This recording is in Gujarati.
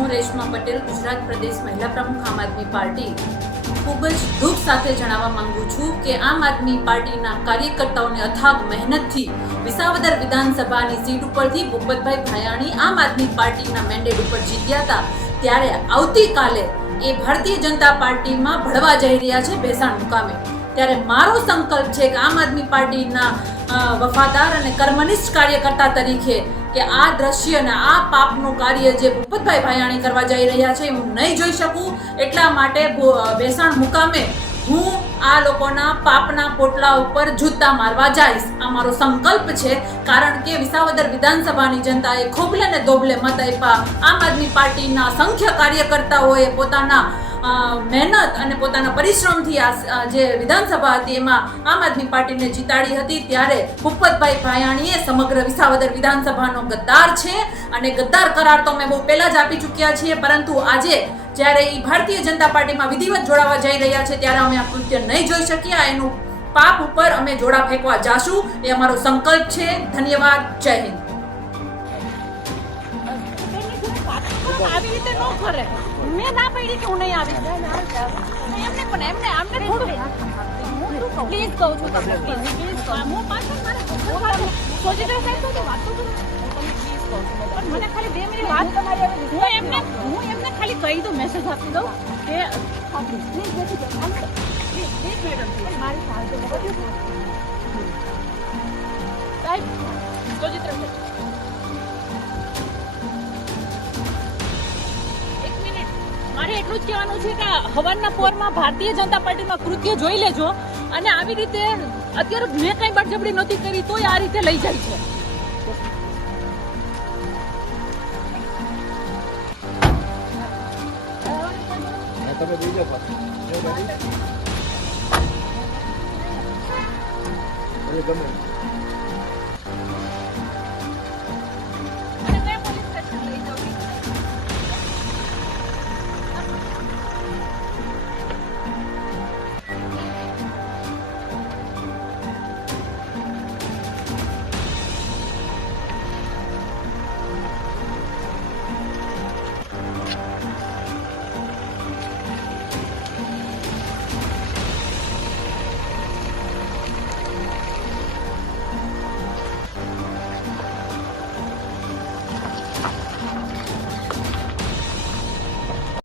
હું રેશમા પટેલ, ગુજરાત પ્રદેશ મહિલા પ્રમુખ આમ આદમી પાર્ટી, ખૂબ જ દુઃખ સાથે જણાવવા માંગુ છું કે આમ આદમી પાર્ટીના કાર્યકર્તાઓની અથાગ મહેનતથી વિસાવદર વિધાનસભાની સીટ ઉપરથી ભૂપતભાઈ ભાયાણી આમ આદમી પાર્ટીના મેન્ડેટ ઉપર જીત્યા હતા, ત્યારે આવતીકાલે એ ભારતીય જનતા પાર્ટીમાં ભળવા જઈ રહ્યા છે ભેસાણ મુકામે। ત્યારે મારો સંકલ્પ છે કે આમ આદમી પાર્ટીના વફાદાર અને કર્મનિષ્ઠ કાર્યકર્તા તરીકે કે આ દ્રશ્ય અને આ પાપનું કાર્ય જે ભૂપતભાઈ ભાયાણી કરવા જઈ રહ્યા છે હું નહીં જોઈ શકું, એટલા માટે ભેસાણ મુકામે હું આ લોકોના પાપના પોટલા ઉપર જૂતા મારવા જઈશ। આ મારો સંકલ્પ છે, કારણ કે વિસાવદર વિધાનસભાની જનતાએ ખોબલે ને દોબલે મત આપ્યા। આમ આદમી પાર્ટીના અસંખ્ય કાર્યકર્તાઓએ પોતાના મહેનત અને પોતાના પરિશ્રમથી આ જે વિધાનસભા હતી એમાં આમ આદમી પાર્ટીને જીતાડી હતી। ત્યારે ભૂપતભાઈ ભાયાણીએ સમગ્ર વિસાવદર વિધાનસભાનો ગદ્દાર છે અને ગદ્દાર કરાર તો અમે બહુ પહેલા જ આપી ચૂક્યા છીએ, પરંતુ આજે જ્યારે એ ભારતીય જનતા પાર્ટીમાં વિધિવત જોડાવા જઈ રહ્યા છે ત્યારે અમે આ કૃત્ય નહીં જોઈ શક્યા। એનું પાપ ઉપર અમે જોડા ફેંકવા જાશું, એ અમારો સંકલ્પ છે। ધન્યવાદ, જય હિન્દ। આવી રીતે ન કરે, મેં ના પડી કે હું નહીં આવી એમને પણ એમને આમને થોડું પ્લીઝ કહું છું તમને, પ્લીઝ હું પાછળ મારે સોજીટર સાહેબ તો વાત તો કરું, પણ મને ખાલી 2 મિનિટ વાત તમારી હું એમને ખાલી કહી દઉં, મેસેજ આપી દઉં કે પ્લીઝ મેડમ મારી સાથે સાહેબ સોજીટર સાહેબ મારે એટલું જ કહેવાનું છે કે હવારના પોરમાં ભારતીય જનતા પાર્ટીમાં કૃત્ય જોઈ લેજો, અને આવી રીતે અત્યારે મેં કઈ બળજબરી નહોતી કરી તોય આ રીતે લઈ જાય છે। તમે બીજો ગમે